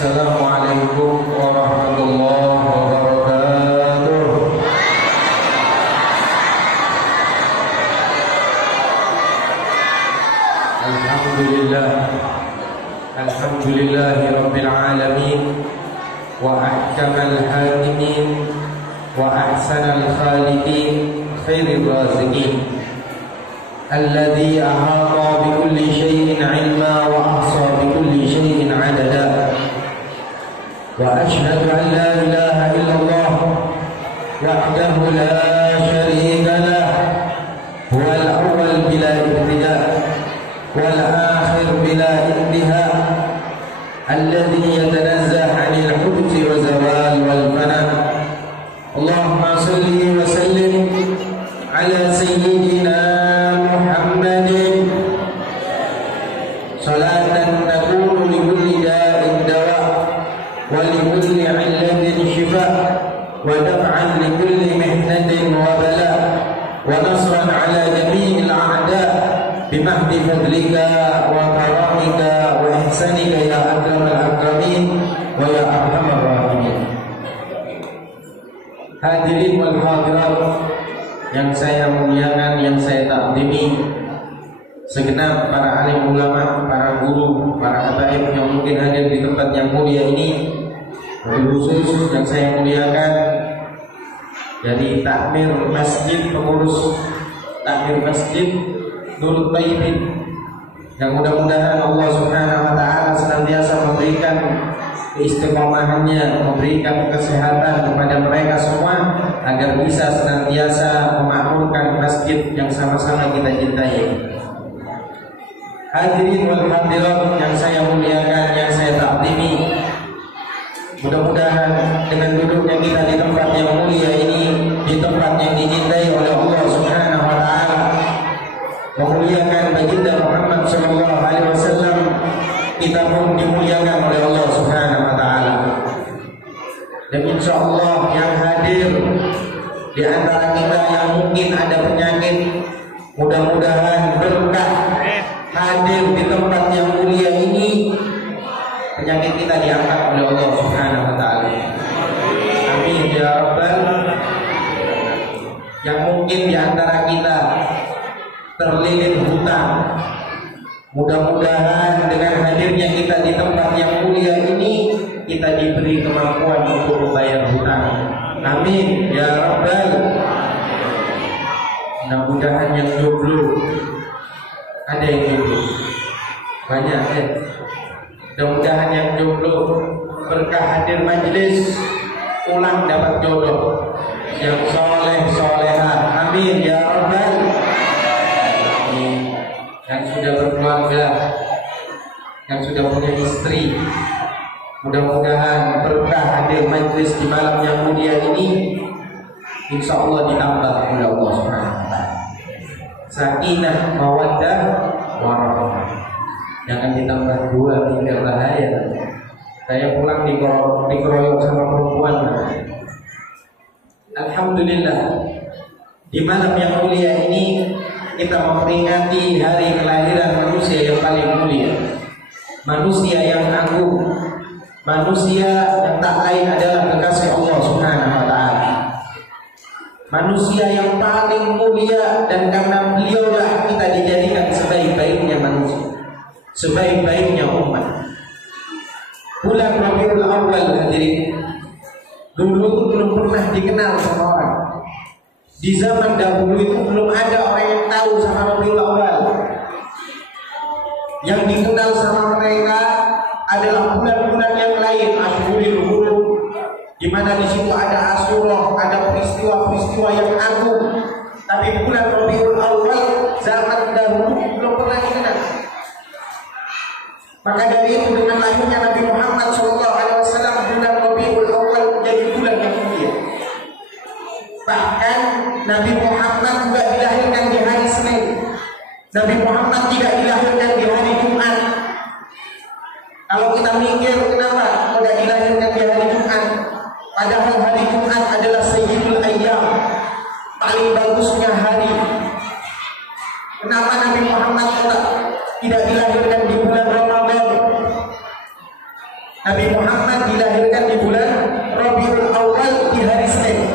Assalamualaikum warahmatullahi wabarakatuh. Alhamdulillahi rabbil alamin wa ahkamal hakimin wa ahsanal khaliqin khairil raziqin alladhi ahata bi kulli shay'in 'ilma wa ahsa bi kulli shay'in 'adada. وأشهد أن لا إله إلا الله وحده لا شريك له هو الأول بلا ابتداء والآخر بلا انتهاء الذي يتنزه عن الحدث وزوال والفناء. اللهم صل وسلم على سيدنا محمد صلاة تكون لكل داء دواء ولكل علة شفاء ودفعا لكل محنة وبلاء ونصرا على جميع الأعداء بمحض فضلك وكرمك وإحسانك يا أكرم الأكرمين ويا أرحم الراحمين. Hadirin wal hadirat yang saya muliakan, yang saya takdimi, segenap para alim ulama, para guru, para habaib yang mungkin hadir di tempat yang mulia ini, lebih khusus yang saya muliakan dari takmir masjid, pengurus takmir masjid Nurul Taibin, yang mudah-mudahan Allah Subhanahu wa taala senantiasa memberikan keistiqomahannya, memberikan kesehatan kepada mereka semua agar bisa senantiasa memakmurkan masjid yang sama-sama kita cintai. Hadirin wal hadirat yang saya muliakan, yang saya takdimi, mudah-mudahan dengan duduknya kita di tempat yang mulia ini, di tempat yang dicintai oleh Allah Subhanahu wa taala, memuliakan baginda Muhammad sallallahu alaihi wasallam, kita pun dimuliakan oleh Allah Subhanahu wa taala. Dan insyaallah yang hadir di antara kita yang mungkin ada penyakit, mudah-mudahan berkah hadir di tempat yang mulia ini, penyakit kita diangkat oleh Allah Subhanahu wa taala. Amin ya rabbal. Yang mungkin di antara kita terlilit hutang, mudah-mudahan dengan hadirnya kita di tempat yang mulia ini, kita diberi kemampuan untuk membayar hutang. Amin ya rabbal. Mudah-mudahan yang jomblo, ada yang jomblo banyak ya. Mudah-mudahan yang jomblo berkah hadir majelis pulang dapat jodoh yang soleh soleha. Amin ya rabbal. Yang sudah berkeluarga, yang sudah punya istri, mudah-mudahan berkah hadir majelis di malam yang mulia ini, insya Allah ditambah oleh Allah Subhanahu wa taala sakinah, mawaddah, warahmah. Jangan ditambah 2-3 bahaya. Saya pulang dikeroyok sama perempuan. Alhamdulillah, di malam yang mulia ini kita memperingati hari kelahiran manusia yang paling mulia, manusia yang agung, manusia yang tak lain adalah kekasih Allah Subhanahu wa taala, manusia yang paling mulia, dan karena beliaulah kita dijadikan sebaik-baiknya manusia, sebaik-baiknya umat. Bulan Rabiul Awal hadirin, dulu itu belum pernah dikenal sama orang. Di zaman dahulu itu belum ada orang yang tahu sama Rabiul Awal. Yang dikenal sama mereka adalah bulan-bulan yang lain, Ashurul Hurum, di mana di situ ada Asyura, ada peristiwa-peristiwa yang agung. Tapi bulan Rabiul Awal zaman dahulu belum pernah dikenal. Maka dari itu dengan lahirnya Nabi Muhammad SAW, bulan Rabiul Awal menjadi bulan yang mulia. Bahkan Nabi Muhammad juga dilahirkan di hari Senin. Nabi Muhammad tidak dilahirkan di hari Jumat. Kalau kita mikir kenapa tidak dilahirkan di hari Jumat, padahal hari Jumat adalah sayyidul ayyam, paling bagusnya hari. Kenapa Nabi Muhammad tidak dilahirkan di bulan Ramadan? Nabi Muhammad dilahirkan di bulan Rabiul Awal di hari Senin.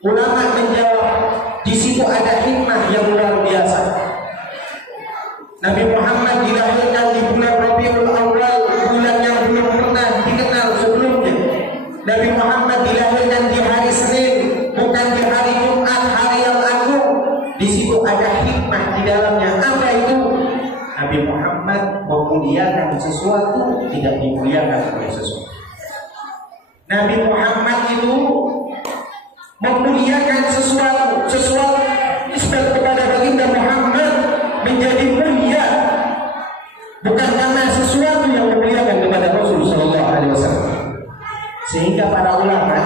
Ulama menjawab, di situ ada hikmah yang luar biasa. Nabi Muhammad dilahirkan di bulan Rabiul Awal, bulan yang belum pernah dikenal sebelumnya. Nabi Muhammad dilahirkan di hari Senin, bukan di hari Jumat, hari yang agung. Di situ ada hikmah di dalamnya. Apa itu? Nabi Muhammad memuliakan sesuatu, tidak dimuliakan oleh sesuatu. Nabi Muhammad itu memuliakan sesuatu nisbat kepada baginda Muhammad menjadi mulia, bukan karena sesuatu yang memuliakan kepada Rasul Sallallahu Alaihi Wasallam. Sehingga para ulama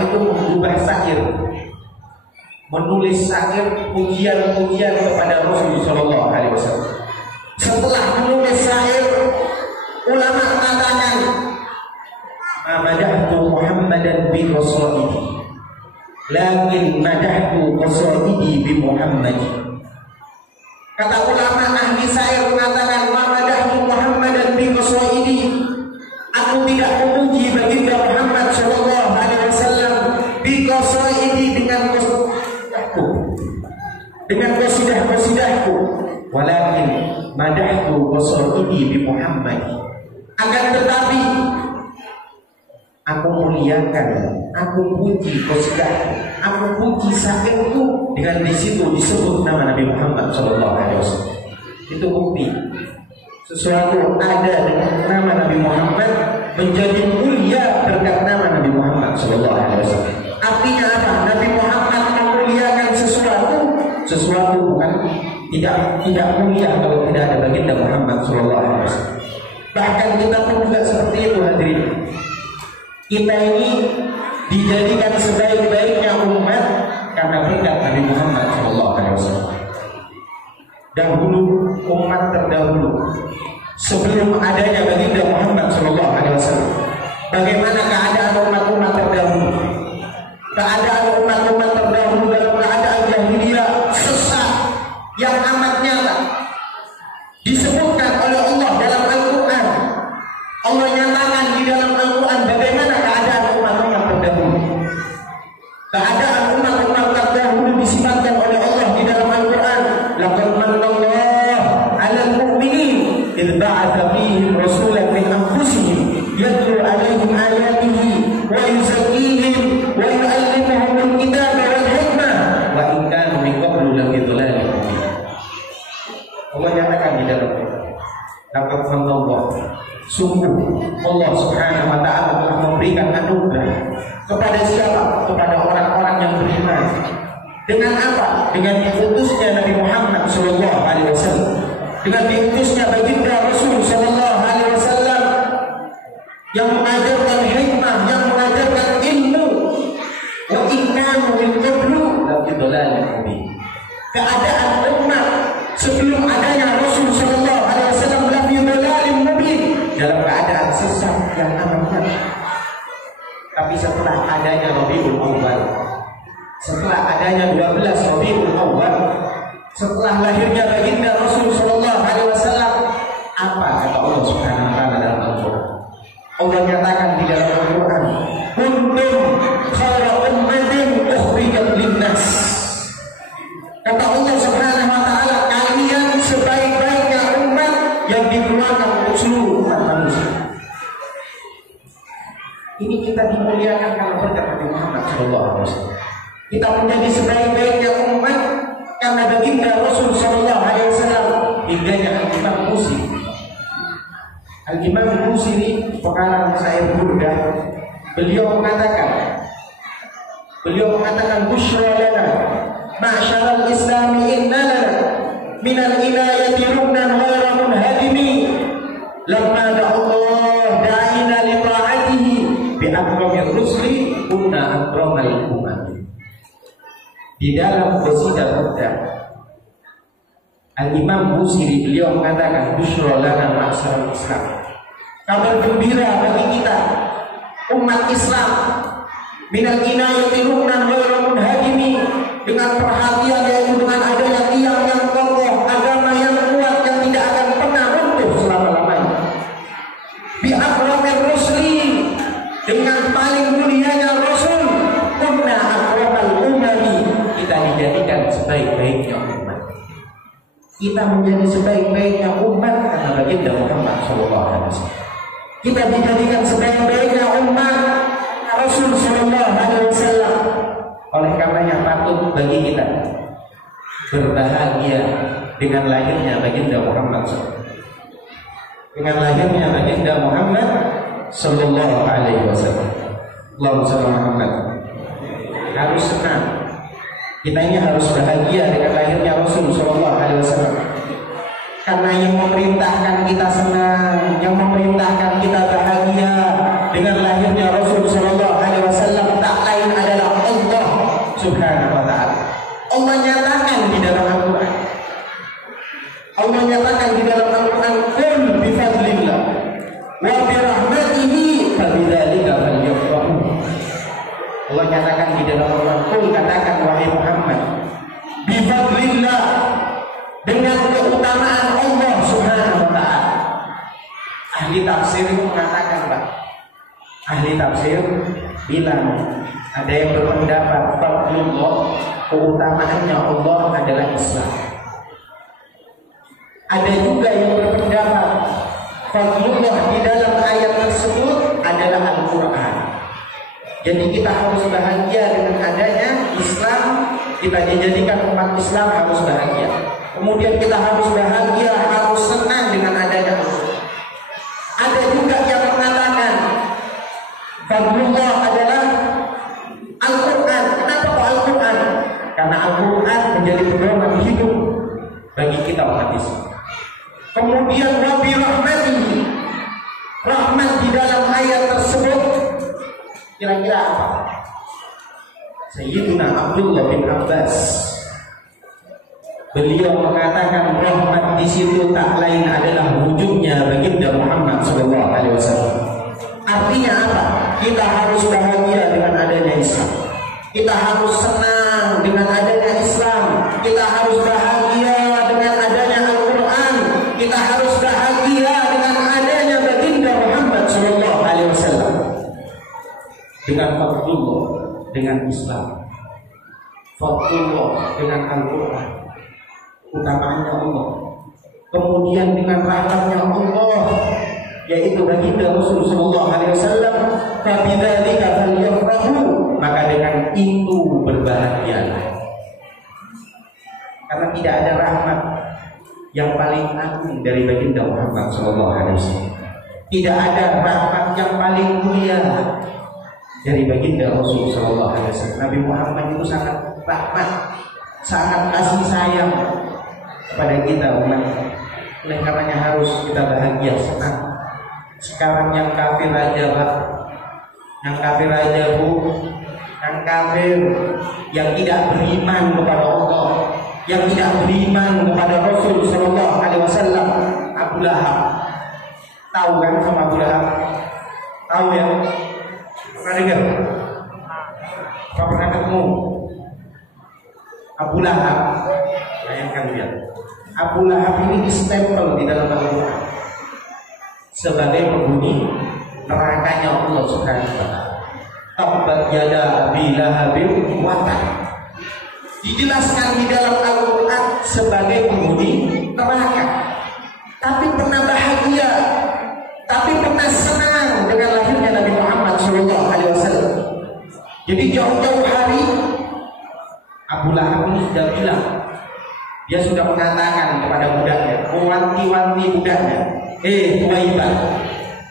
itu mengubah syair, menulis syair pujian-pujian kepada Rasul Sallallahu Alaihi Wasallam. Setelah menulis syair, ulama mengatakan, "Madahtu Muhammadan bi qasaidi, lakin madahtu qasaidi bi Muhammad." Kata ulama ahli syair mengatakan, "Madahtu Muhammadan bi qasaidi." Aku tidak memuji baginda Muhammad Sallallahu Alaihi Wasallam bi qasaidi dengan qasidah-qasidahku, walakin madahtu qasaidi bi Muhammad. Akan tetapi aku muliakan, aku puji qasidahku, aku puji syairku dengan di situ disebut nama Nabi Muhammad Sallallahu Alaihi Wasallam. Itu bukti sesuatu ada dengan nama Nabi Muhammad menjadi mulia berkat nama Nabi Muhammad Sallallahu Alaihi Wasallam. Artinya apa? Nabi Muhammad memuliakan sesuatu bukan tidak mulia kalau tidak ada baginda Muhammad Sallallahu Alaihi Wasallam. Bahkan kita pun juga seperti itu hadirin. Kita ini dijadikan sebaik-baiknya umat karena berkat Nabi Muhammad Sallallahu Alaihi Wasallam. Dahulu umat terdahulu sebelum adanya baginda Muhammad Sallallahu Alaihi Wasallam, bagaimana keadaan umat-umat terdahulu? Keadaan umat-umat terdahulu dalam keadaan jahiliyah sesat yang amat nyata disebutkan oleh Allah dalam Al-Quran. Allah nyatakan di dalam Al-Quran bagaimana keadaan umat-umat terdahulu. Keadaan umat-umat terdahulu disifatkan oleh Allah di dalam Al-Quran. Laqad manallahu 'alal mu'minin idz ba'atsa fihim rasulan min anfusihim yatlu 'alaihim ayatihi wa yuzakkihim wa yu'allimuhumul kitaba wal hikmah wa in kanu min qablu lafi dhalalin mubin. Allah nyatakan di dalam laqad manallahu, sungguh Allah Subhanahu wa ta'ala telah memberikan anugerah kepada siapa? Kepada orang-orang yang beriman. Dengan apa? Dengan diutusnya Nabi Muhammad Sallallahu Alaihi Wasallam, dengan diutusnya baginda Rasul Sallallahu Alaihi Wasallam yang mengajarkan hikmah, yang mengajarkan ilmu. Wa innahu min qablu lafi dhalalin mubin. Keadaan umat sebelum adanya Rasul Sallallahu Alaihi Wasallam lafi dhalalin mubin, dalam keadaan sesat yang amat nyata. Tapi setelah adanya Rabiul Awal, setelah adanya 12 Rabiul Awal, setelah lahirnya baginda Rasul Sallallahu Alaihi Wasallam, apa kata Allah Subhanahu wa taala dalam Al-Qur'an? Allah nyatakan di dalam Al-Qur'an, "Kuntum khairu ummatin ukhrijat lin-nas." Kata Allah Subhanahu wa taala, kalian sebaik-baiknya umat yang dikeluarkan untuk seluruh umat manusia. Ini kita dimuliakan karena berkat Nabi Muhammad Sallallahu Alaihi Wasallam. Kita menjadi sebaik-baiknya umat karena baginda Rasul Sallallahu Alaihi Wasallam. Hingga Al-Imam Busiri, Al-Imam Busiri pengarang syair Burdah, beliau mengatakan busyra lana ma'syaral islami inna lana minal inayati ruknan ghairu munhadimi lamma da'allah da'ina li ta'atihi bi akramir rusli kunna akramal umat. Di dalam qasidah Burdah, Al-Imam Busiri beliau mengatakan busyra lana ma'syaral islam, kabar gembira bagi kita umat Islam, minal inayati ruknan ghairu munhadimi, dengan perhatian yaitu dengan adanya tiang yang kokoh, agama yang kuat yang tidak akan pernah runtuh selama sebaik-baiknya umat. Kita menjadi sebaik-baiknya umat karena baginda Muhammad SAW. Kita dijadikan sebaik-baiknya umat Rasul SAW. Oleh karenanya patut bagi kita berbahagia dengan lahirnya baginda Muhammad SAW. Dengan lahirnya baginda Muhammad Sallallahu Alaihi Wasallam. Allahumma shalli Muhammad. Harus senang. Kita ini harus bahagia dengan lahirnya Rasul Sallallahu Alaihi Wasallam. Karena yang memerintahkan kita senang, yang memerintahkan kita bahagia dengan lahirnya Rasul Sallallahu Alaihi Wasallam tak lain adalah Allah Subhanahu Wa Taala. Allah nyatakan di dalam Al-Quran. Allah nyatakan di dalam Al-Quran, "Qul bi fadlillah wa bi rahmatihi fabidzalika falyafrahu." Allah nyatakan di dalam Al-Quran, "Qul," katakan wahai Muhammad, "bi fadlillah," dengan keutamaan Allah Subhanahu wa taala. Ahli tafsir mengatakan, Pak. Ahli tafsir bilang ada yang berpendapat fadlullah, keutamaannya Allah adalah Islam. Ada juga yang berpendapat fadlullah di dalam ayat tersebut adalah Al-Quran. Jadi kita harus bahagia dengan adanya Islam. Kita dijadikan umat Islam harus bahagia. Kemudian kita harus bahagia, harus senang dengan adanya Al-Quran. Ada juga yang mengatakan fadlullah adalah Al-Quran. Kenapa kok Al-Quran? Karena Al-Quran menjadi pedoman hidup bagi kita umat Islam. Kemudian wabi rahmatihi, rahmat di dalam ayat tersebut kira-kira apa? Sayyiduna Abdullah bin Abbas, beliau mengatakan rahmat di situ tak lain adalah wujudnya baginda Muhammad SAW. Artinya apa? Kita harus bahagia dengan adanya Islam. Kita harus senang dengan adanya Islam. Kita harus bahagia dengan adanya Al-Quran. Kita harus bahagia dengan adanya baginda Muhammad SAW. Dengan fadlullah, dengan Islam. Fadlullah dengan Al-Quran, utamaannya Allah. Kemudian dengan rahmatnya Allah, yaitu baginda Rasulullah SAW. Fabidzalika falyafrahu, maka dengan itu berbahagialah. Karena tidak ada rahmat yang paling agung dari baginda Muhammad SAW. Tidak ada rahmat yang paling mulia dari baginda Rasulullah SAW. Nabi Muhammad itu sangat rahmat, sangat kasih sayang kepada kita umat. Oleh karenanya harus kita bahagia, senang. Sekarang yang kafir aja, Pak, yang kafir aja, Bu, yang kafir, yang tidak beriman kepada Allah, yang tidak beriman kepada Rasul Sallallahu Alaihi Wasallam, Abu Lahab. Tahu kan sama Abu Lahab? Tahu ya? Pernah dengar? Apa pernah ketemu? Abu Lahab, bayangkan dia. Abu Lahab ini distempel di dalam Al-Quran sebagai penghuni nerakanya Allah Subhanahu wa taala. Tabbat yada Abi Lahabin wa tab. Dijelaskan di dalam Al-Quran sebagai penghuni neraka. Tapi pernah bahagia, tapi pernah senang dengan lahirnya Nabi Muhammad SAW. Jadi jauh-jauh hari Abu Lahab ini sudah bilang, dia sudah mengatakan kepada budaknya, mewanti-wanti budaknya, Thuwaibah,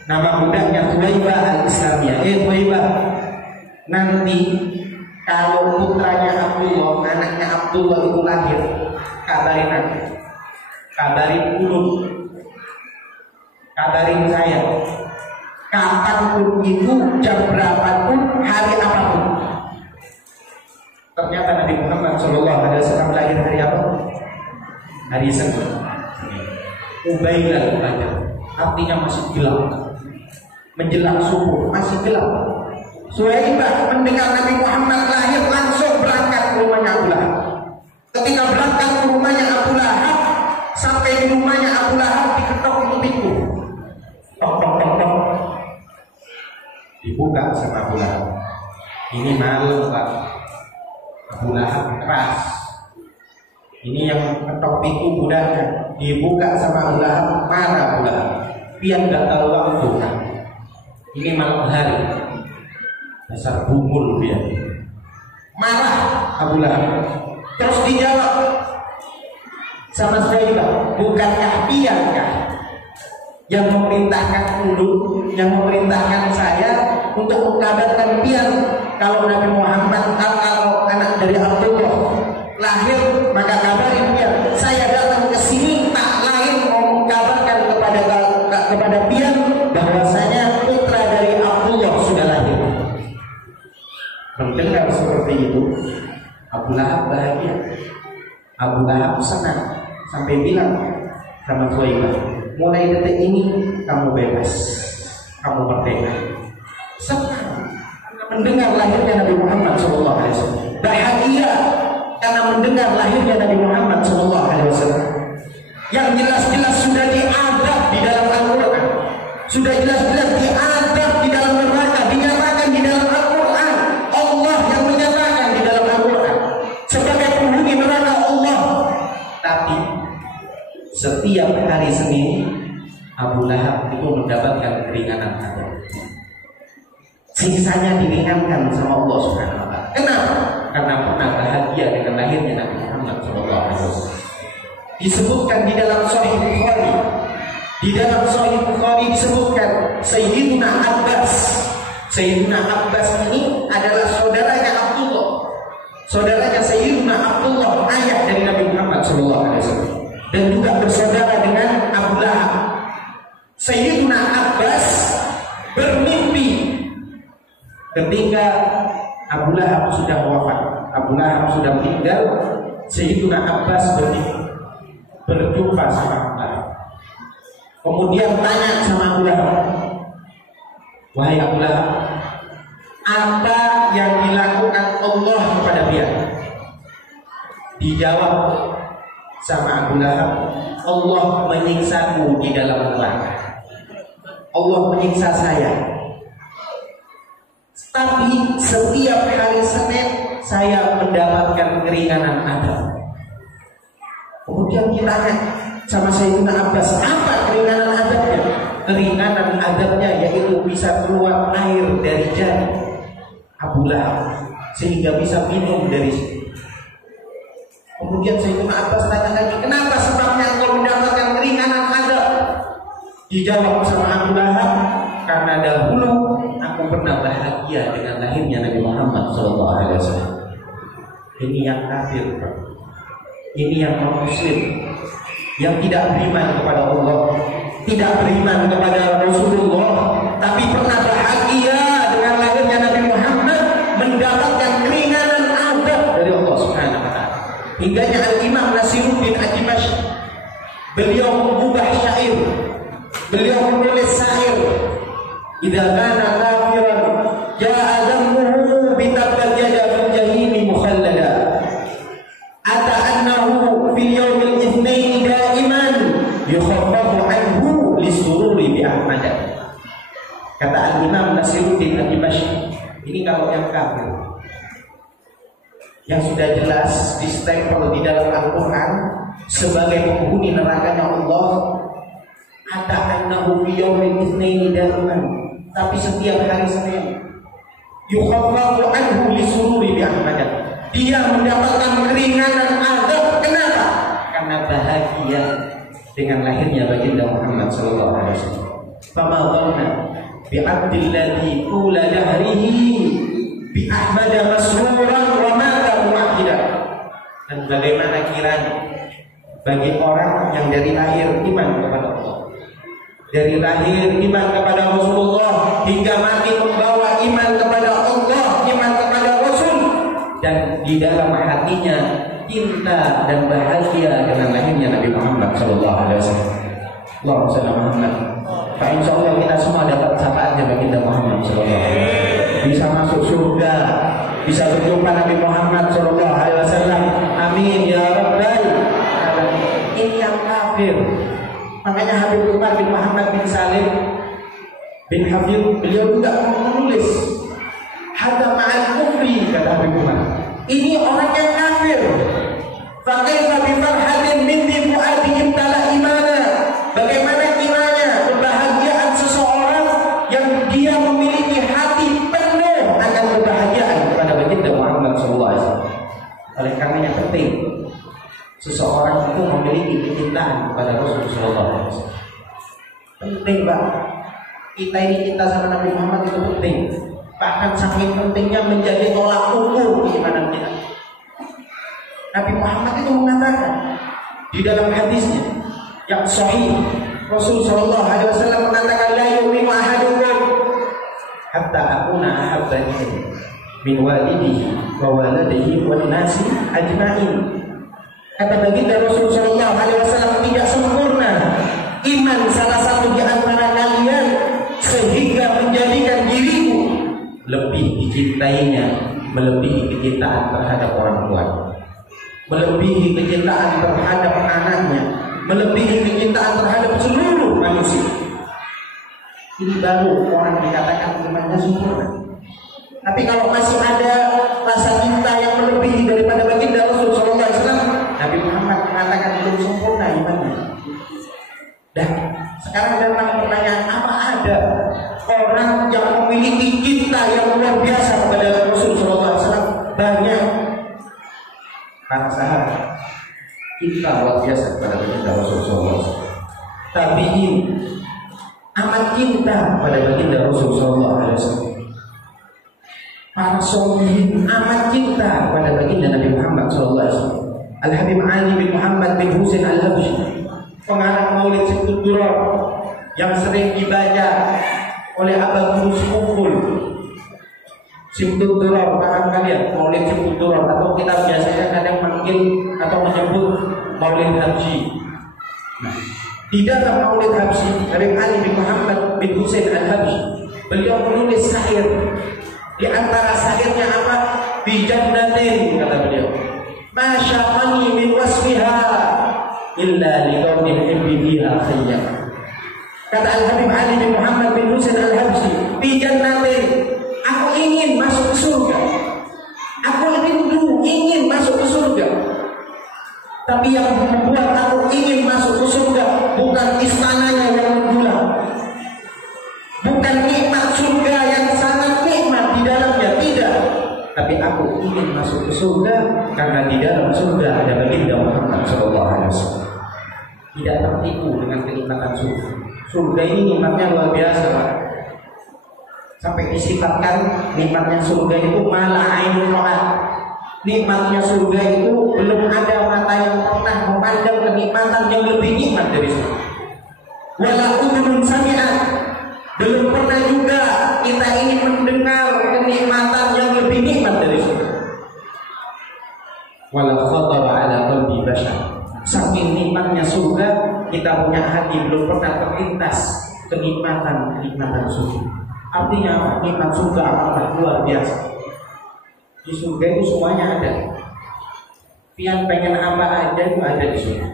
nama budaknya Thuwaibah al-Islamiyah. Thuwaibah, nanti kalau putranya Abdullah, anaknya Abdullah itu lahir, kabarin aku, kabarin ulun, kabarin saya, kapanpun itu, jam berapapun, hari apapun. Ternyata Nabi Muhammad SAW lahir hari apa? Hari Senin. Ubailal Badar, artinya masih gelap, menjelang subuh, masih gelap. Thuwaibah mendengar Nabi Muhammad lahir langsung berangkat ke rumahnya Abu Lahab. Ketika berangkat ke rumahnya Abu Lahab, sampai di rumahnya Abu Lahab diketok pintu. Tok tok tok tok. Dibuka sama Abu Lahab. Ini malu, Pak. Abu Lahab keras. Ini yang ketok pintu budaknya dibuka sama Abu Lahab, marah Abu Lahab. Pian gak tahu waktu kan. Ini malam hari. Dasar bungul dia. Marah Abu Lahab. Terus dijawab sama Suhaibah, bukankah piankah yang memerintahkan yang memerintahkan saya untuk mengabarkan pian kalau Nabi Muhammad, kalau anak dari Abdullah lahir, maka kabarin pian. Saya datang ke sini tak lain mau mengabarkan kepada pian bahwasanya putra dari Abdullah sudah lahir. Mendengar seperti itu, Abu Lahab bahagia. Abu Lahab senang sampai bilang sama Suhaibah, mulai detik ini kamu bebas, kamu merdeka. Senang karena mendengar lahirnya Nabi Muhammad SAW. Bahagia karena mendengar lahirnya Nabi Muhammad SAW. Yang jelas-jelas sudah diadab di dalam Al-Quran, sudah jelas-jelas diadab di dalam neraka, dinyatakan di dalam Al-Quran. Allah yang menyatakan di dalam Al-Quran sebagai penghuni neraka Allah. Tapi setiap hari Senin Abu Lahab itu mendapatkan keringanan azab. Siksanya diringankan sama Allah Subhanahu wa taala. Kenapa? Karena pernah bahagia dengan lahirnya Nabi Muhammad SAW. Disebutkan di dalam Sahih Bukhari. Di dalam Sahih Bukhari disebutkan Sayyidina Abbas. Sayyidina Abbas ini adalah saudaranya Abdullah. Saudaranya Sayyidina Abdullah, ayah dari Nabi Muhammad SAW. Dan juga bersaudara dengan Abu Lahab. Sayyidina Abbas bermimpi ketika Abu Lahab sudah wafat, Abu Lahab sudah meninggal. Sayyidina Abbas berjumpa sama Abu Lahab. Kemudian tanya sama Abu Lahab, wahai Abu Lahab, apa yang dilakukan Allah kepada dia? Dijawab sama Abu Lahab, Allah menyiksaku di dalam neraka. Allah menyiksa saya. Tapi setiap hari Senin saya mendapatkan keringanan azab. Kemudian ditanya sama Sayyidina Abbas, apa keringanan azabnya? Keringanan azabnya yaitu bisa keluar air dari jari Abu Lahab sehingga bisa minum dari situ. Kemudian Sayyidina Abbas tanya lagi, kenapa sebabnya engkau mendapatkan keringanan azab? Dijawab sama Abu Lahab, karena dahulu aku pernah bahagia dengan lahirnya Nabi Muhammad SAW. Ini yang kafir, ini yang non-muslim, yang tidak beriman kepada Allah, tidak beriman kepada Rasulullah, tapi pernah bahagia dengan lahirnya Nabi Muhammad, mendapatkan keringanan azab dari Allah Subhanahu wa taala. Hingganya Al-Imam Nasiruddin Ad-Dimashq, beliau mengubah syair, beliau menulis syair, idza kana kafiran ja'a dhammuhu bi tabbat yada fil jahim mukhallada ata annahu fil yawmil itsnain daiman yukhaffafu anhu lisururi bi ahmad. Kata Al-Imam Nasiruddin Ad-Dimashq, ini kalau yang kafir yang sudah jelas distempel di dalam Al-Quran sebagai penghuni nerakanya Allah, ada annahu fi yawmil itsnain daiman, tapi setiap hari Senin yukhaffafu anhu lisururi bi ahmad, dia mendapatkan keringanan azab. Kenapa? Karena bahagia dengan lahirnya baginda Muhammad sallallahu alaihi wasallam. Fama dhanna bi 'abdil ladzi qula dahrihi bi ahmad masruran wa mata muwahhidan. Dan bagaimana kiranya bagi orang yang dari lahir iman kepada Allah, dari lahir iman kepada Rasulullah, hingga mati membawa iman kepada Allah, iman kepada Rasul, dan di dalam hatinya cinta dan bahagia dengan lahirnya Nabi Muhammad sallallahu alaihi wasallam. Allahumma shalli ala Muhammad. Pak, insyaallah kita semua dapat syafaatnya baginda Muhammad sallallahu alaihi wasallam, bisa masuk surga, bisa berjumpa Nabi Muhammad sallallahu alaihi wasallam. Amin ya rabbal alamin. Ini yang kafir. Makanya Habib Umar bin Muhammad bin Salim bin Habib, beliau juga menulis hadza ma'al kufri, kata Habib Umar, ini orang yang kafir. Fakaifa bi seseorang itu memiliki kecintaan kepada Rasulullah SAW. Penting Pak, kita ini cinta sama Nabi Muhammad itu penting. Bahkan saking pentingnya menjadi tolak ukur keimanan kita. Nabi Muhammad itu mengatakan di dalam hadisnya yang sahih, Rasul Shallallahu Alaihi Wasallam mengatakan, la yu'minu ahadukum hatta akuna ahabba ilaihi min walidihi wa waladihi wan nasi ajma'in. Kata baginda Rasul Shallallahu Alaihi Wasallam, tidak sempurna iman salah satu di antara kalian sehingga menjadikan dirimu lebih dicintainya melebihi kecintaan terhadap orang tua, melebihi kecintaan terhadap anaknya, melebihi kecintaan terhadap seluruh manusia. Ini baru orang dikatakan imannya sempurna. Tapi kalau masih ada rasa cinta yang melebihi daripada baginda Rasul Sallallahu Alaihi Wasallam, Nabi Muhammad mengatakan belum sempurna imannya. Dan sekarang datang pertanyaan, apa ada orang yang memiliki cinta yang luar biasa kepada Rasul Sallallahu Alaihi Wasallam? Banyak. Para sahabat cinta luar biasa kepada baginda Rasul Sallallahu Alaihi Wasallam. Tabi'in amat cinta kepada baginda Rasul Sallallahu Alaihi Wasallam. Para sholihin amat cinta kepada baginda Nabi Muhammad Sallallahu Alaihi Wasallam. Al-Habib Ali bin Muhammad bin Husain Al-Habsyi, pengarang Maulid Simtud Durar yang sering dibaca oleh Abang Guru Sekumpul. Simtud Durar, paham kalian? Maulid Simtud Durar, atau kita biasanya kadang manggil atau menyebut Maulid Habsyi. Nah, di dalam Maulid Habsyi, Habib Ali bin Muhammad bin Husain Al-Habsyi, beliau menulis syair. Di antara syairnya apa? Fi jannatin, kata beliau, ma syaqani min wasfiha illa liqaumin hibbi biha khayya. Kata Al-Habib Ali bin Muhammad bin Husain Al-Habsyi, fi jannatin, aku ingin masuk ke surga, aku rindu ingin masuk ke surga. Tapi yang membuat aku ingin masuk ke surga bukan istananya yang menjulang, bukan nikmat surga yang sangat nikmat di dalamnya, tidak. Tapi aku ingin masuk ke surga karena di dalam surga ada baginda Muhammad Sallallahu Alaihi Wasallam. Tidak tertipu dengan kenikmatan surga. Surga ini nikmatnya luar biasa, Pak. Sampai disifatkan nikmatnya surga itu mala ainun ra'at. Nikmatnya surga itu belum ada mata yang pernah memandang kenikmatan yang lebih nikmat dari surga. Wala udhunun sami'at, belum pernah juga kita ini mendengar kenikmatan yang lebih nikmat dari surga. Wala khatara ala qalbi bashar, saking nikmatnya surga, kita punya hati belum pernah terlintas kenikmatan surga. Artinya apa? Nikmat surga amatlah luar biasa. Di surga itu semuanya ada. Pian pengen apa aja itu ada di surga.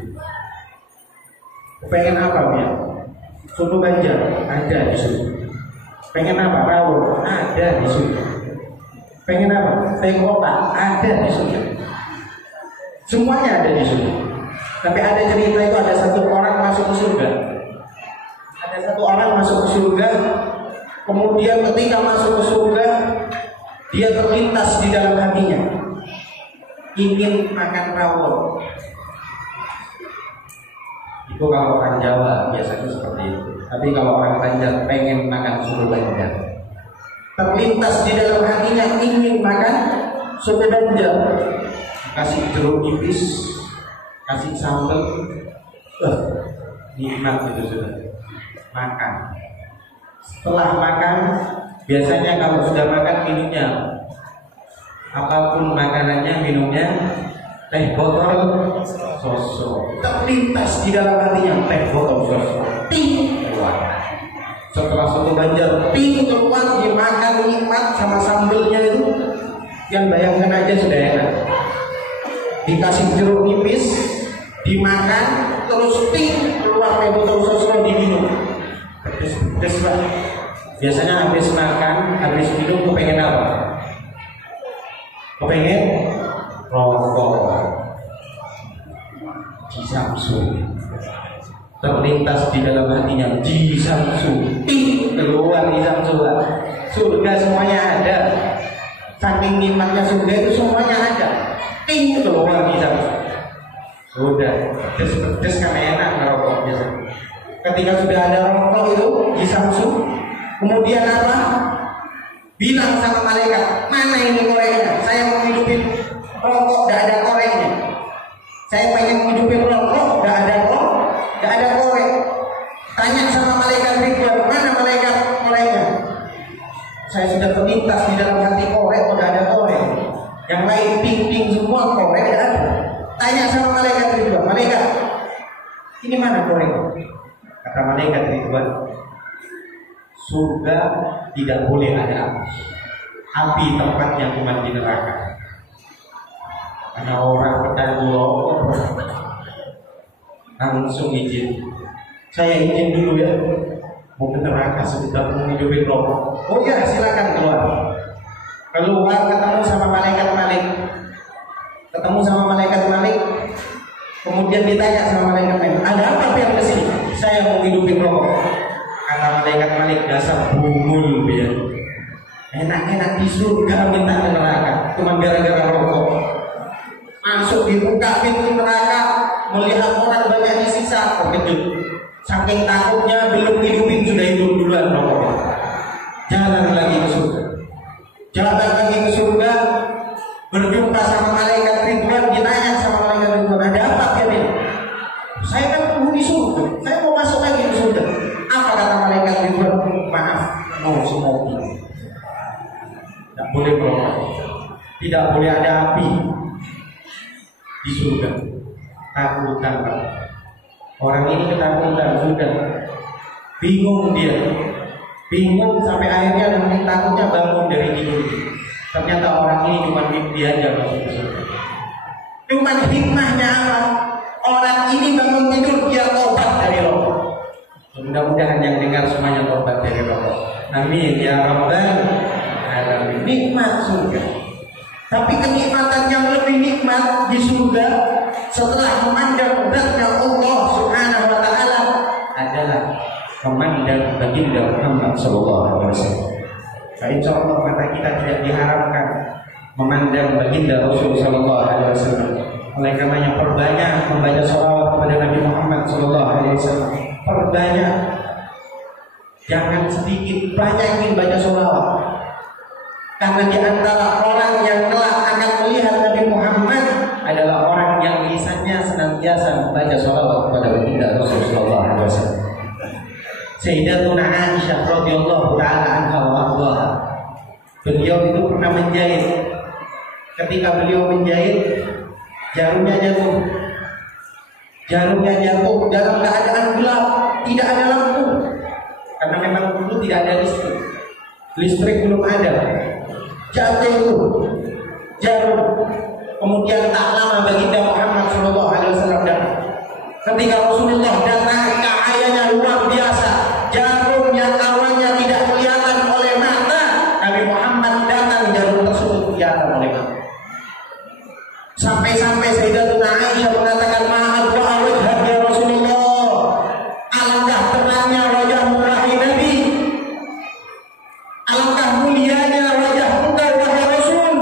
Pengen apa Pian? Soto Banjar ada di surga. Pengen apa? Rawon ada di surga. Pengen apa? Teh kotak ada di surga. Semuanya ada di surga. Tapi ada cerita itu, ada satu orang masuk ke surga. Ada satu orang masuk ke surga. Kemudian ketika masuk ke surga, dia terlintas di dalam hatinya ingin makan rawon. Itu kalau orang Jawa biasanya seperti itu. Tapi kalau orang Banjar pengen makan soto Banjar. Terlintas di dalam hatinya ingin makan soto Banjar. Kasih jeruk nipis, kasih sambal, nikmat itu sudah. Makan. Setelah makan, biasanya kalau sudah makan minumnya apapun makanannya, minumnya teh botol soso. Terlintas di dalam hatinya teh botol soso. Ting keluar. Setelah soto Banjar, ting keluar, dimakan nikmat sama sambelnya itu. Yang bayangkan aja sudah enak. Dikasih jeruk nipis, dimakan, terus ting keluar teh botol soso, diminum. Pedes banget. Biasanya habis makan, habis minum kepengen apa? Kepengen rokok. Ji Samsu. Terlintas di dalam hatinya Ji Samsu. Keluar Ji Samsu. Surga semuanya ada. Saking nikmatnya surga itu semuanya ada. Keluar Ji Samsu. pedes karena enak ngerokok biasa. Ketika sudah ada rokok itu di Samsu, kemudian apa? Bilang sama malaikat, mana ini korengnya? Saya mau hidupin rokok, gak ada korengnya. Saya pengen hidupin rokok, gak ada koreng. Tanya sama malaikat Ridwan, mana malaikat korengnya? Saya sudah terlintas di dalam hati koreng, udah ada koreng. Yang lain ping-ping semua, koreng gak ada. Tanya sama malaikat Ridwan, malaikat, ini mana koreng? Kata malaikat Ridwan, surga tidak boleh ada api. Api tempatnya cuma di neraka. Karena orang bertanggung langsung izin. Saya izin dulu ya, mau ke neraka sebentar mau hidupin rokok. Oh ya silakan keluar. Keluar ketemu sama malaikat Malik. Kemudian ditanya sama malaikat Malik, ada apa yang kesini? Saya mau hidupin rokok. Kata malaikat Malik, dasar bumul dia. Enak-enak di surga minta ke neraka, cuma gara-gara rokok. Masuk dibuka pintu neraka, melihat orang banyak disisa, terkejut. Saking takutnya belum hidupin sudah hidup duluan rokok. Jalan lagi ke surga, berjumpa sama malaikat Ridwan, ditanya sama malaikat Ridwan, ada apa kalian? Saya kan penghuni surga, saya mau masuk lagi ke surga. Apa kata malaikat Ridwan? Maaf, no smoking. Tidak boleh merokok, tidak boleh ada api di surga. Takutan Pak. Orang ini ketakutan sudah, bingung dia, sampai akhirnya dengan takutnya bangun dari tidur. Ternyata orang ini cuma mimpi aja masuk ke surga. Cuman hikmahnya apa? Orang ini bangun tidur dia tobat dari rokok. Mudah-mudahan yang dengar semuanya tobat dari rokok. Amin ya Rabbal alamin. Nikmat surga. Tapi kenikmatan yang lebih nikmat di surga setelah memandang beratnya Allah Subhanahu wa taala adalah memandang baginda Muhammad sallallahu alaihi wasallam. Insyaallah mata kita tidak diharapkan memandang baginda Rasul sallallahu alaihi wasallam. Oleh karenanya perbanyak membaca shalawat kepada Nabi Muhammad sallallahu alaihi wasallam. Perbanyak. Jangan sedikit, banyakin baca shalawat. Karena di antara orang yang kelak akan melihat Nabi Muhammad adalah orang yang lisannya senantiasa membaca shalawat kepada baginda Rasul sallallahu alaihi wasallam. Sayyidatuna Aisyah radhiyallahu taala anha wa ardhaha. Beliau itu pernah menjahit. Ketika beliau menjahit, jarumnya jatuh dalam keadaan gelap, tidak ada lampu. Karena memang dulu tidak ada listrik belum ada. Jatuh itu jarum. Kemudian tak lama baginda Muhammad sallallahu alaihi wasallam datang. Ketika Rasulullah datang, cahayanya luar biasa. Jarum yang awalnya tidak kelihatan oleh mata, Nabi Muhammad datang, jarum tersebut kelihatan oleh mata. Sampai-sampai Sayyidatuna Aisyah mengatakan, "Ma'ad wa awajhah ya Rasulullah." Alangkah terangnya wajah murahi Nabi. Alangkah mulianya wajah engkau wahai Rasul.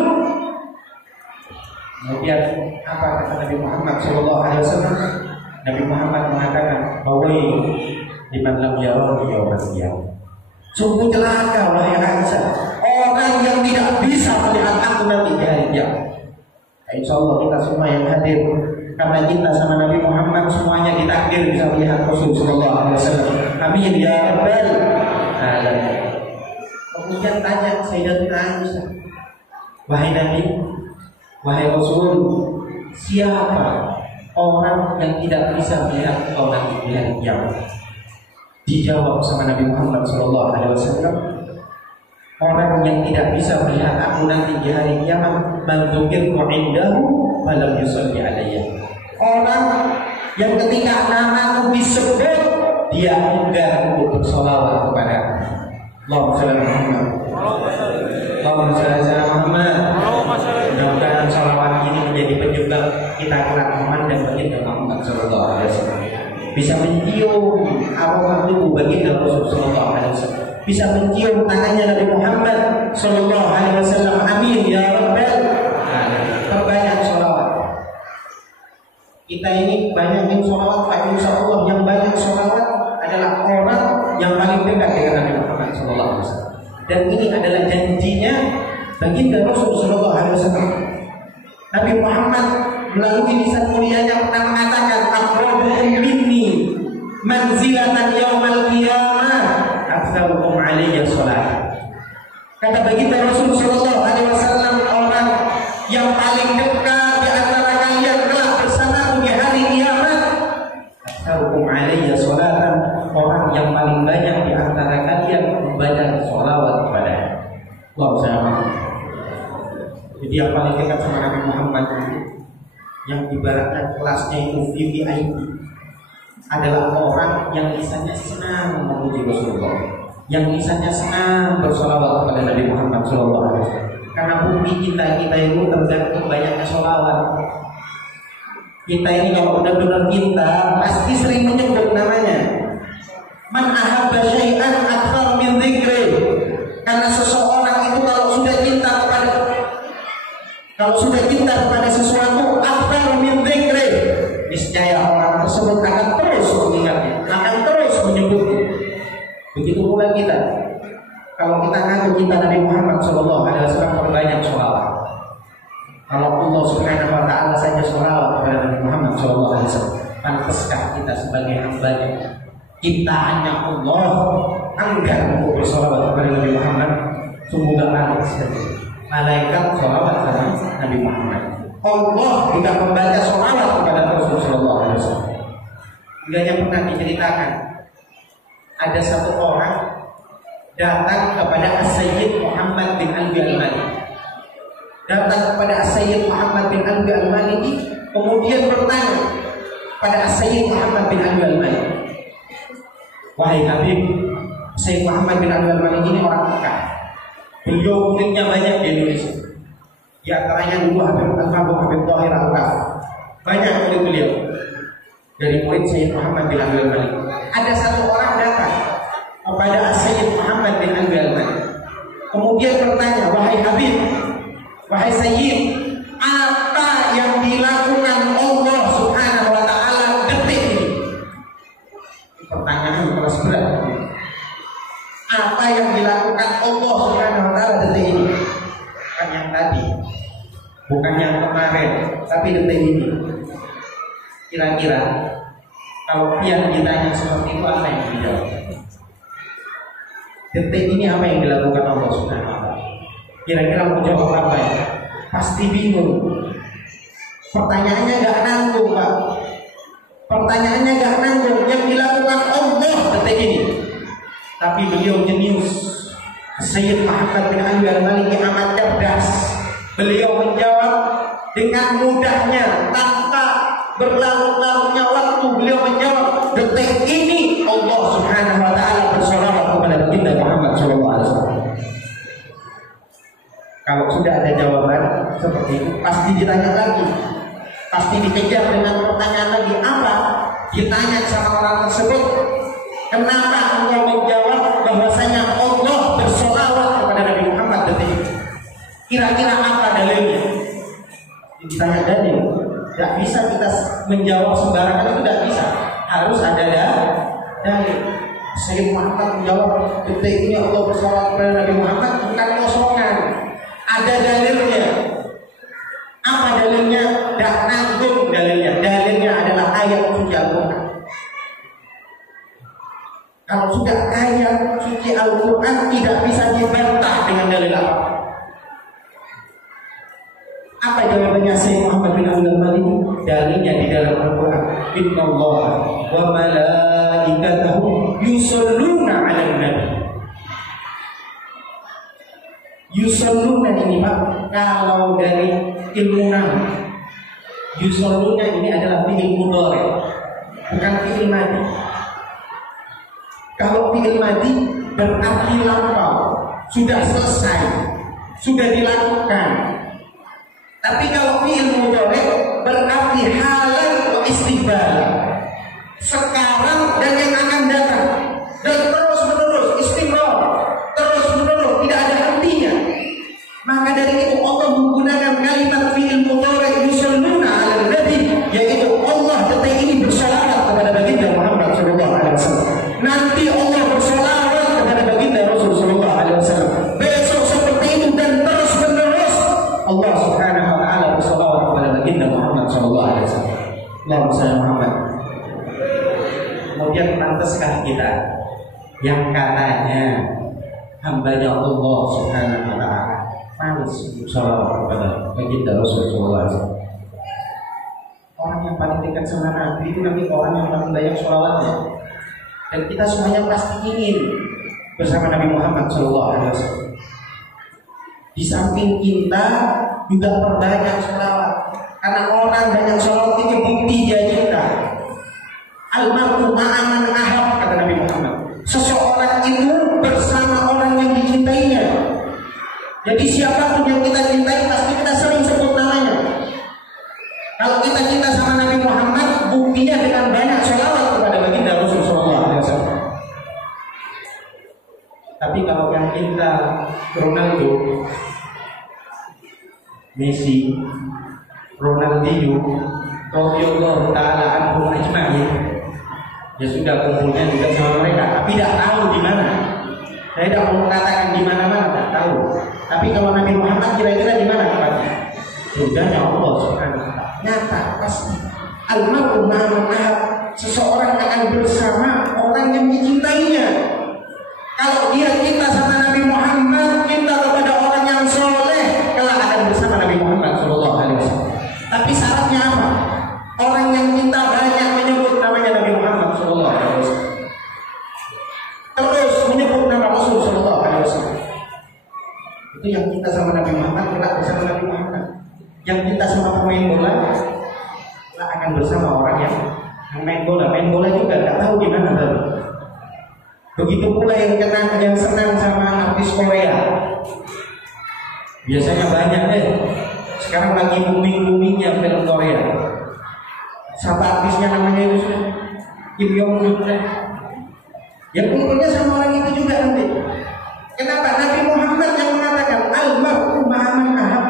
Kemudian apa kata Nabi Muhammad sallallahu alaihi wasallam? Nabi Muhammad mengatakan, "Bawai liman lam yarahu yawmal qiyamah." Sungguh celaka wahai Aisyah, orang yang tidak bisa melihat aku nanti di hari kiamat. Insyaallah kita semua yang hadir, karena kita sama Nabi Muhammad semuanya ditakdir bisa melihat Rasul sallallahu alaihi wasallam. Amin ya rabbal alamin. Kemudian tanya Sayyidatuna Aisyah, "Wahai Nabi, wahai Rasul, siapa orang yang tidak bisa melihat engkau nanti di hari kiamat?" Dijawab sama Nabi Muhammad sallallahu alaihi wasallam, "Orang yang tidak bisa melihat aku nanti di hari kiamat, man dzukirtu indahu falam yusalli alayya." Orang yang ketika namaku disebut dia enggan untuk bersolawat kepada Allahumma shalli ala Muhammad. Allahumma shalli ala Muhammad. Mudah-mudahan salawat ini menjadi penyebab kita kelak memandang baginda Muhammad sallallahu alaihi wasallam. Bisa mencium aroma tubuh baginda Rasul sallallahu alaihi wasallam. Bisa mencium tangannya Nabi Muhammad sallallahu alaihi wasallam. Amin ya rabbal alamin. Perbanyak sholawat. Kita ini banyakin sholawat, Pak, insya Allah yang banyak sholawat adalah orang yang paling dekat dengan Nabi Muhammad SAW. Dan ini adalah janjinya baginda Rasul SAW. Nabi Muhammad melalui lisan mulianya pernah mengatakan, "Aqrabukum minni manzilatan yaumal qiyamah aktsarukum alayya shalah." Kata baginda Rasul SAW, orang yang paling dekat di antara kalian kelak bersamaku di hari kiamat aktsarukum alayya sholatan, orang yang paling banyak di antara kalian membaca sholawat kepada Allah SWT. Jadi yang paling dekat sama Nabi Muhammad itu, yang ibaratnya kelasnya itu VVIP, adalah orang yang lisannya senang memuji Rasulullah, yang lisannya senang bersolawat kepada Nabi Muhammad SAW. Karena bukti kita itu tergantung banyaknya solawat. Kita ini kalau benar-benar cinta pasti sering menyebut namanya. Man ahabba syai'an akthar min dzikri. Karena seseorang itu kalau sudah cinta kepada sesuatu akthar min dzikri, niscaya orang tersebut akan terus mengingatnya, akan terus menyebutnya. Begitu pula kita. Kalau kita ngaku cinta Nabi Muhammad SAW, perbanyak sholawat. Kalau Allah Subhanahu Wa Taala saja sholawat kepada Nabi Muhammad SAW, pantaskah kita sebagai hamba-Nya, ciptaannya Allah, enggan untuk bersolawat kepada Nabi Muhammad? Sungguh gak pantas saja. Malaikat sholawat kepada Nabi Muhammad. Allah juga membaca sholawat kepada Rasulullah SAW. Hingga pernah diceritakan, ada satu orang datang kepada As-Sayyid Muhammad bin Alwi Al-Maliki. Datang kepada As-Sayyid Muhammad bin Alwi Al-Maliki, kemudian bertanya pada As-Sayyid Muhammad bin Alwi Al-Maliki, "Wahai Habib, Sayyid Muhammad bin Alwi Al-Maliki ini orang Mekah. Beliau muridnya banyak di Indonesia. Di antaranya dulu Habib Thahir Al-Kaf. Banyak murid beliau dari murid Sayyid Muhammad bin Alwi Al-Maliki. Ada satu orang datang kepada Sayyid Muhammad bin Alwi Al-Maliki, kemudian bertanya, "Wahai Habib, wahai Sayyid, apa yang dilakukan Allah Subhanahu Wa Taala detik ini?" Pertanyaan keras berat. Apa yang dilakukan Allah Subhanahu Wa Taala detik ini? Bukan yang tadi, bukan yang kemarin, tapi detik ini. Kira-kira kalau yang ditanya seperti itu, apa yang dijawab? Detik ini apa yang dilakukan Allah Subhanahu Wa Taala? Kira-kira mau jawab apa ya? Pasti bingung. Pertanyaannya gak nanggung, Pak. Pertanyaannya gak nanggung. Yang dilakukan Allah detik ini. Tapi beliau jenius. Sayyid Muhammad bin Alwi Al-Maliki amat cerdas. Beliau menjawab dengan mudahnya, tanpa berlarut-larutnya waktu. Beliau menjawab, detik ini Allah Subhanahu Wa Taala bersolawat kepada baginda Muhammad SAW. Kalau sudah ada jawaban seperti itu, pasti ditanya lagi, pasti dikejar dengan pertanyaan lagi. Apa? Ditanya sama orang tersebut, kenapa engkau menjawab bahwasanya Allah bersolawat kepada Nabi Muhammad detik ini? Kira-kira apa dalilnya? Ditanya dalil. Tidak bisa kita menjawab sembarangan, itu tidak bisa. Harus ada dalil. Sayyid Muhammad menjawab, detik ini Allah bersolawat kepada Nabi Muhammad, bukan kosongan. Ada dalilnya. Apa dalilnya? Tidak nanggung dalilnya. Dalilnya adalah ayat suci Al-Quran. Kalau sudah ayat suci Al-Quran, tidak bisa dibantah dengan dalil apa. Apa jawabannya Sayyid Muhammad bin Alwi Al-Maliki? Dalilnya di dalam Al-Quran. Innallaha wa malaikatahu yusholluna 'alan nabi. Yusholluna ini, Pak, kalau dari ilmu nahu, yusholluna ini adalah fi'il mudhari, bukan fi'il madhi. Kalau fi'il madhi berarti lampau, sudah selesai, sudah dilakukan. Tapi kalau fi'il mudhari berarti halan wa istiqbal, sekarang dan yang akan datang, dan terus menerus istiqbal, terus menerus, tidak ada hentinya. Maka dari itu Allah menggunakan kalimat fi'il mudhari yusholluna 'alan nabi, yaitu Allah misalnya Muhammad. Kemudian pantaskah kita yang katanya hambanya Allah Subhanahu wa ta'ala malas salawat kepada baginda Rasulullah SAW. Orang yang paling dekat sama Nabi itu nanti orang yang paling banyak sholawatnya. Dan kita semuanya pasti ingin bersama Nabi Muhammad SAW. Di samping kita juga perbanyak sholawat. Karena orang banyak sholawat itu bukti dia cinta. Almarhum ma'aman ahab, kata Nabi Muhammad. Seseorang itu bersama orang yang dicintainya. Jadi siapapun yang kita cintai pasti kita sering sebut namanya. Kalau kita cinta sama Nabi Muhammad, buktinya dengan banyak sholawat kepada baginda Rasulullah SAW. Tapi kalau yang cinta Ronaldo, Messi, Ronaldinho, radhiyallahu ta'ala anhum ajma'in, ya sudah kumpulnya juga sama mereka, tapi tidak tahu di mana. Saya tidak mau mengatakan di mana-mana, tidak tahu. Tapi kalau Nabi Muhammad kira-kira di mana tempatnya? Surganya Allah Subhanahu wa ta'ala. Nyata pasti. Almarhum ma'aman ahab, seseorang akan bersama orang yang dicintainya. Kalau dia cinta sama Nabi Muhammad, cinta kepada orang yang soleh, kelak akan bersama Nabi Muhammad SAW. Tapi syaratnya apa? Orang yang cinta banyak menyebut namanya Nabi Muhammad SAW, terus menyebut nama Rasul SAW. Itu yang cinta sama Nabi Muhammad, kelak bersama Nabi Muhammad. Yang cinta sama pemain bola, kelak akan bersama orang yang main bola. Main bola juga nggak tahu di mana baru. Begitu pula yang senang sama artis Korea. Biasanya banyak deh. Sekarang lagi booming-boomingnya film Korea. Siapa artisnya namanya itu? Kim Jong Un. Ya kumpulnya sama orang itu juga nanti. Kenapa? Nabi Muhammad yang mengatakan almarhum ma'aman ahab.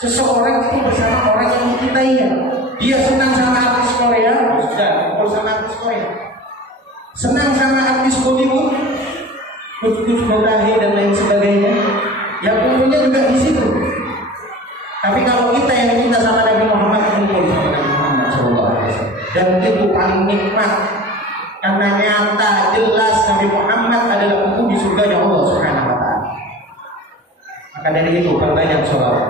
Seseorang itu bersama orang yang dicintainya. Dia senang sama artis Korea, sudah bersama artis Korea. Senang sama artis Bollywood, Kuch Motahe dan lain sebagainya, yang kumpulnya juga di situ. Tapi kalau kita yang cinta sama Nabi Muhammad, kumpul sama Nabi Muhammad SAW. Dan itu paling nikmat, karena nyata jelas Nabi Muhammad adalah penghuni surga Allah Subhanahu wa ta'ala. Maka dari itu perbanyak sholawat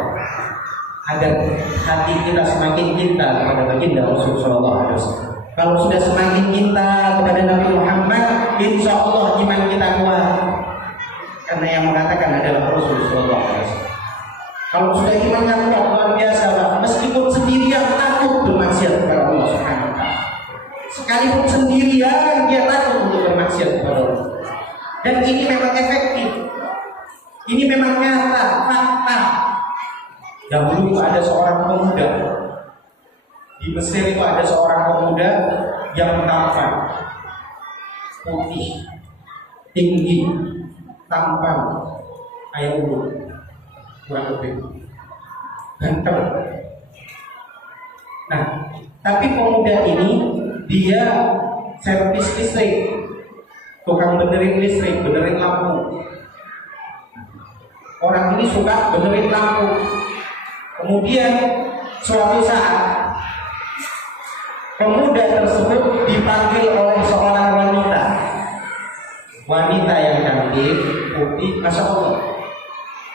agar hati kita semakin cinta kepada baginda Rasulullah SAW. Kalau sudah semakin cinta kepada Nabi Muhammad, insya Allah iman kita kuat. Karena yang mengatakan adalah Rasulullah SAW. Kalau sudah imannya kuat luar biasa, meskipun sendirian takut bermaksiat kepada Allah Subhanahu wa ta'ala. Sekalipun sendirian dia takut untuk bermaksiat kepada Allah. Dan ini memang efektif. Ini memang nyata, fakta. Dahulu itu ada seorang pemuda di Mesir, itu ada seorang pemuda yang tampan, putih, tinggi, tampan, kayak ulu, kurang lebih ganteng. Nah, tapi pemuda ini dia servis listrik, tukang benerin listrik, benerin lampu. Orang ini suka benerin lampu. Kemudian suatu saat pemuda tersebut dipanggil oleh seorang wanita. Wanita yang cantik, putih, masya Allah.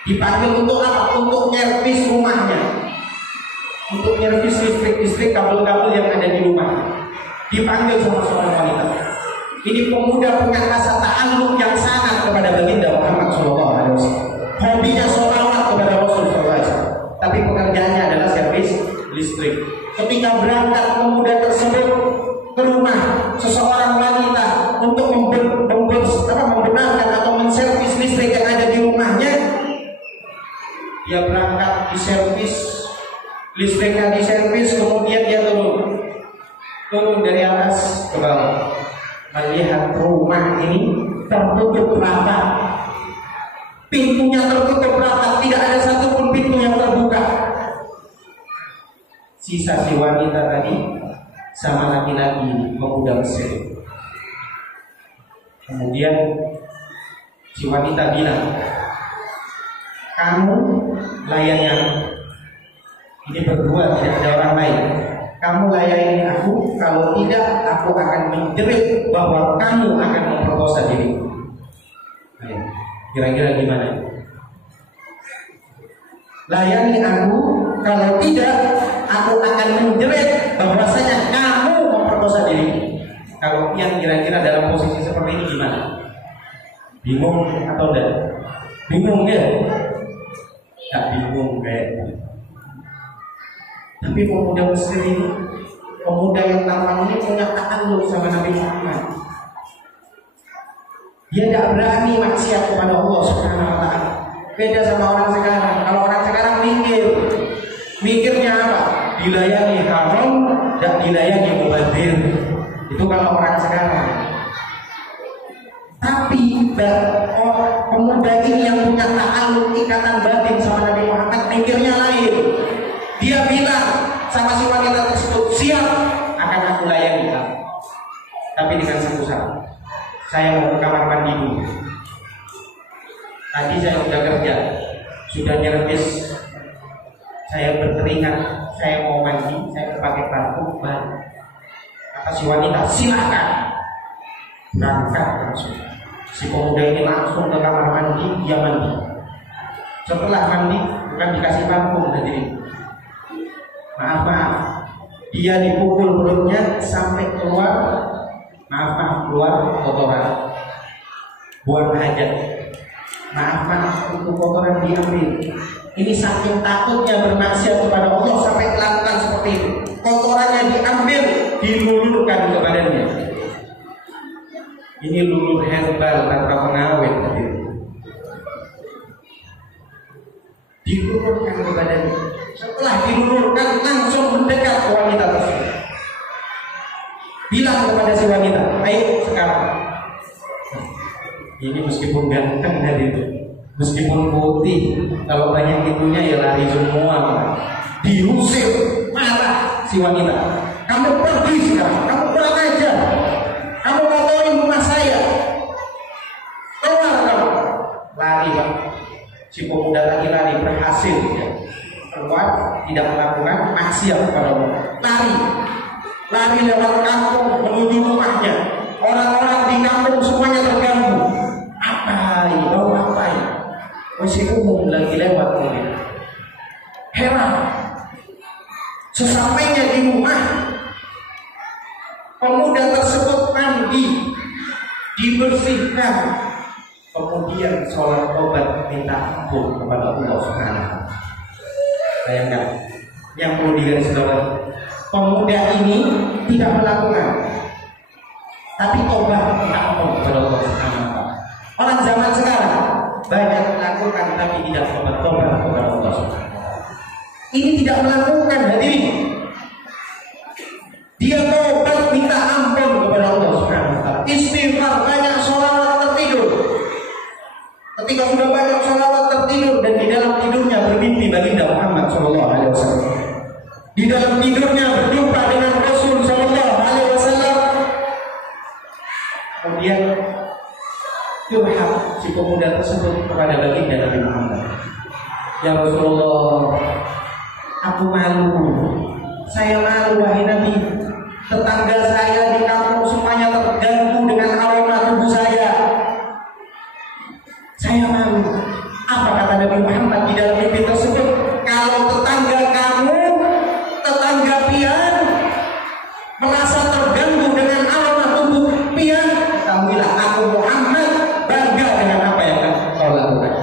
Dipanggil untuk apa? Untuk nyervis rumahnya, untuk nyervis listrik kabel-kabel yang ada di rumah. Dipanggil sama seorang wanita. Ini pemuda punya rasa ta'alluq yang sangat kepada baginda Muhammad SAW. Hobinya sholawat kepada Rasulullah SAW. Tapi pekerjaannya adalah servis listrik. Ketika berangkat pemuda tersebut ke rumah seseorang wanita untuk membenarkan atau menservis listrik yang ada di rumahnya, dia berangkat diservis, listriknya diservis, kemudian dia turun dari atas ke bawah, melihat rumah ini tertutup rapat, pintunya tertutup rapat, tidak ada satupun pintu yang terbuka. Sisa si wanita tadi sama laki-laki pemuda Mesir. Kemudian si wanita bilang, kamu layani aku. Ini berdua, tidak ada orang lain. kamu layani aku, kalau tidak aku akan menjerit bahwa kamu akan memperkosa diriku. Kira-kira gimana? Layani aku, kalau tidak aku akan menjerit bahwasanya kamu memperkosa diriku. Kalau yang kira-kira dalam posisi seperti ini gimana? Bingung atau enggak? Bingung ya? Tak bingung kayaknya. Tapi pemuda Mesir ini, pemuda yang tampan ini punya ta'alluq sama Nabi Muhammad. Dia tidak berani maksiat kepada Allah Subhanahu wa ta'ala. Beda sama orang sekarang. Kalau orang sekarang mikirnya apa? Dilayani haram dan dilayani mubadzir. Itu kalau orang sekarang. Tapi pemuda ini yang punya ta'alluq, ikatan batin sama Nabi Muhammad, mikirnya lain. Dia bilang sama si wanita tersebut, siap, akan aku layani kamu. Tapi dengan satu syarat, saya mau ke kamar mandi dulu. Tadi saya sudah kerja, sudah nyervis, saya berkeringat, saya mau mandi, saya pakai parfum baru. Kata si wanita, silakan. Berangkat langsung. Si pemuda ini langsung ke kamar mandi, dia mandi. Setelah mandi, bukan dikasih parfum tadi. Maaf, dia dipukul perutnya sampai keluar, keluar kotoran, buang hajat. Maaf, itu kotoran diambil. Ini saking takutnya bermaksiat kepada Allah sampai melakukan seperti itu. Kotorannya diambil, dilulurkan ke badannya. Ini lulur herbal tanpa pengawet. Dilulurkan ke badannya. Setelah dilulurkan langsung mendekat ke wanita tersebut. Bilang kepada si wanita, ayo sekarang. Ini meskipun ganteng dari itu, meskipun putih, kalau banyak itunya ya lari semua. Diusir, marah si wanita. Kamu pergi sekarang, kamu pulang aja. Kamu kotori rumah saya. Keluar kamu. Lari Pak. Si pemuda tadi lari berhasil ya. Keluar, tidak melakukan maksiat kepada Allah. Lari lewat kampung menuju rumahnya. Orang-orang di kampung semuanya terganggu. Apa ini? Oh, apa ini? Masih umum lagi lewat ini. Heran. Sesampainya di rumah, pemuda tersebut mandi, dibersihkan, kemudian sholat tobat minta ampun kepada Allah Subhanahu. Bayangkan, yang perlu digarisbawahi, pemuda ini tidak melakukan, tapi tobat minta ampun kepada Allah Subhanahu. Orang zaman sekarang banyak melakukan tapi tidak tobat kepada Allah Subhanahu. Ini tidak melakukan, hadirin. Dia tobat minta ampun kepada Allah Subhanahu. Istighfar, banyak sholawat, tertidur. Ketika sudah banyak sholawat, tertidur, dan di dalam tidurnya bermimpi baginda Muhammad Sallallahu Alaihi Wasallam. Di dalam tidurnya berjumpa dengan Rasul Sallallahu Alaihi Wasallam. Kemudian curhat si pemuda tersebut kepada baginda Nabi Muhammad. Ya Rasulullah, aku malu. Saya malu wahai Nabi. Tetangga saya di kampung semuanya terganggu dengan aroma tubuh saya. Saya malu. Apa kata Nabi Muhammad di dalam mimpi tersebut? Kalau tetangga kamu, tetangga pian merasa terganggu dengan aroma tubuh pian, ketahuilah aku Muhammad bangga dengan apa yang kau lakukan.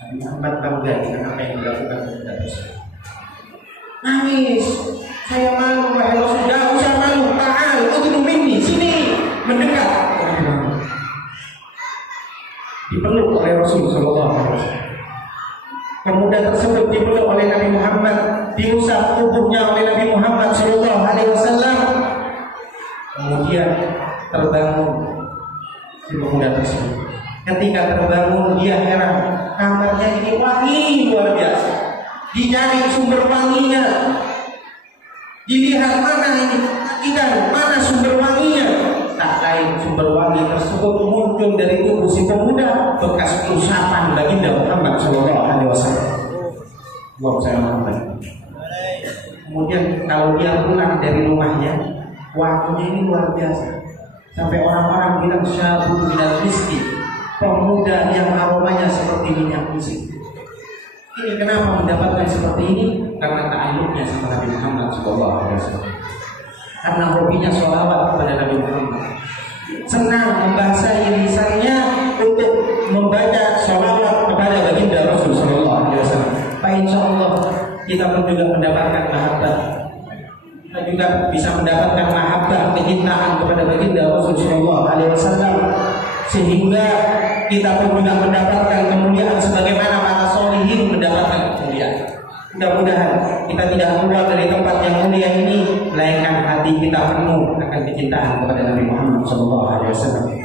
Nabi Muhammad bangga dengan apa yang dilakukan kepada tersebut. Nangis. Saya malu, wahai Rasul, tidak usah malu. Ta'al, udnu minni, sini, mendekat. Dipeluk oleh Rasul Sallallahu Alaihi Wasallam. Pemuda tersebut dipeluk oleh Nabi Muhammad, diusap tubuhnya oleh Nabi Muhammad Sallallahu Alaihi Wasallam. Kemudian terbangun si pemuda tersebut. Ketika terbangun dia heran, kamarnya ini wangi luar biasa. Dicari sumber wanginya. Dilihat mana ini ikan, mana sumber wanginya. Tak lain sumber wangi tersebut muncul dari tubuh si pemuda, bekas usapan baginda Muhammad Sallallahu Alaihi Wasallam. Buat saya Muhammad. Kemudian kalau dia pulang dari rumahnya, waktunya ini luar biasa. Sampai orang-orang bilang syabun minal miski, pemuda yang aromanya seperti minyak misik. Ini kenapa mendapatkan seperti ini? Karena ta'alluqnya sama Nabi Muhammad SAW. Karena hobinya sholawat kepada Nabi Muhammad. Senang membasahi lisannya untuk membaca sholawat kepada baginda Rasulullah SAW. Pak, insya Allah kita pun juga mendapatkan mahabbah. Kita juga bisa mendapatkan mahabbah, kecintaan kepada baginda Rasulullah SAW, sehingga kita pun juga mendapatkan kemuliaan sebagaimana para solihin mendapatkan kemuliaan. Mudah-mudahan kita tidak keluar dari tempat yang mulia ini melainkan hati kita penuh akan kecintaan kepada Nabi Muhammad SAW.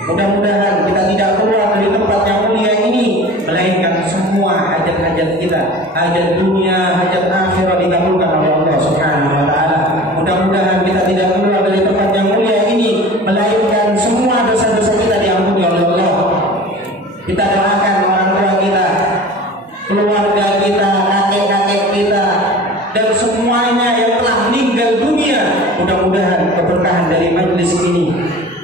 Mudah-mudahan kita tidak keluar dari tempat yang mulia ini melainkan semua hajat-hajat kita, hajat dunia, hajat akhirat dikabulkan oleh Allah Subhanahu wa taala. Mudah-mudahan kita tidak keluar dari tempat yang mulia ini melainkan semua dosa-dosa kita diampuni oleh Allah. Kita doakan orang tua kita, keluarga kita, kakek-kakek kita, dan semuanya yang telah meninggal dunia. Mudah-mudahan keberkahan dari majelis ini,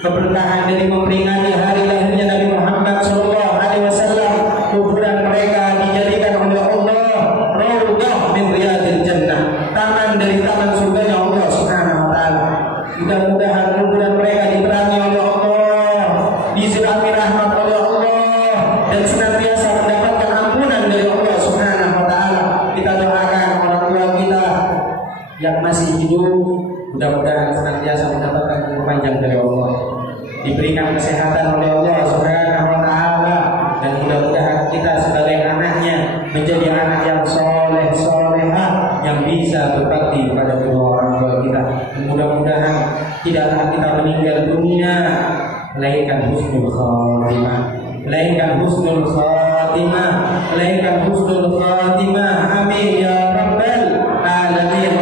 keberkahan dari memperingati hari lahirnya Nabi Muhammad SAW, kuburan mereka dijadikan oleh Allah raudhah min riyadil jannah, taman dari taman surganya Allah Subhanahu wa taala. Mudah-mudahan kuburan mereka diterangi oleh Allah, disirami rahmat oleh Allah, dan senantiasa mendapatkan ampunan dari Allah Subhanahu wa taala. Kita doakan orang tua kita yang masih hidup, mudah-mudahan senantiasa mendapatkan umur panjang dari Allah, diberikan kesehatan oleh Allah Subhanahu wa taala, dan mudah-mudahan kita sebagai anaknya menjadi anak yang soleh solehah yang bisa berbakti kepada kedua orang tua kita. Mudah-mudahan tidaklah kita meninggal dunia melainkan husnul khatimah, melainkan husnul khatimah, melainkan husnul khatimah. Amin ya rabbal alamin.